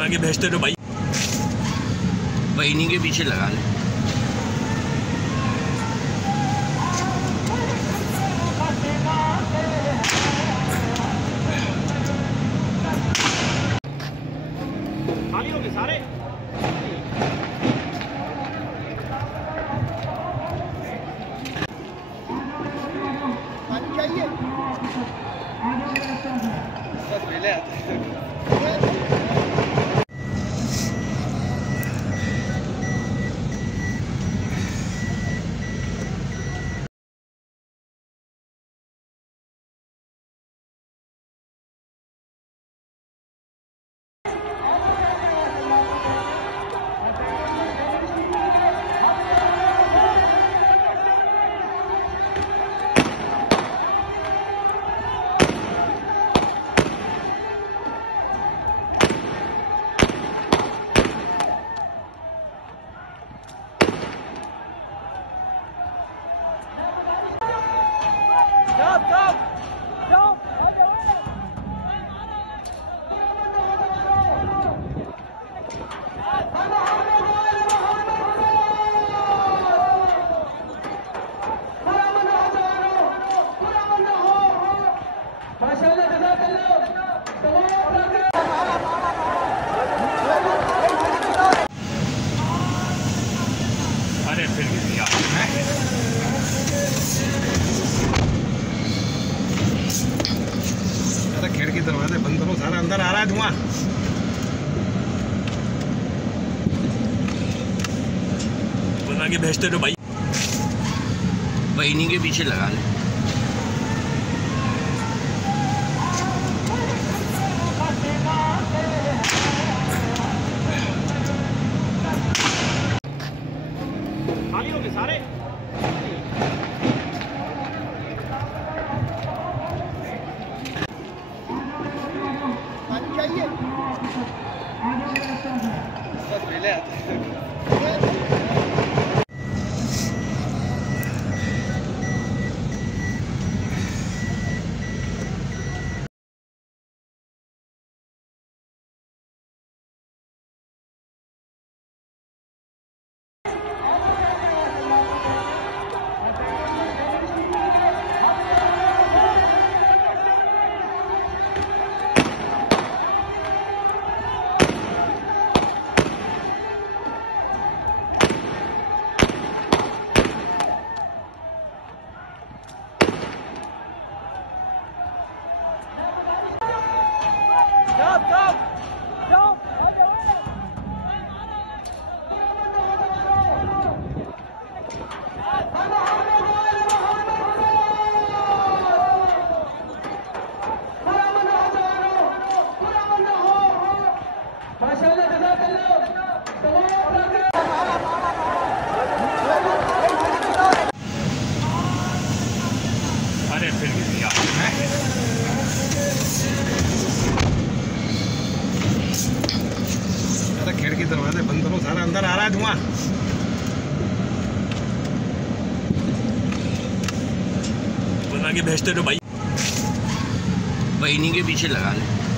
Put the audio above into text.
बना के भेजते तो भाई इन्हीं के पीछे लगा ले। खाली हो गए सारे। अरे फिर दिया खिड़की दरवाजे बंद करो, सारा अंदर आ रहा है धुआं। बना के भेजते तो भाई इन्हीं के पीछे लगा ले। खाली हो गए सारे। अरे फिर दिया खिड़की दरवाजे बंद करो, सारा अंदर आ रहा है धुआं। बना के भेजते तो भाई इन्हीं के पीछे लगा ले।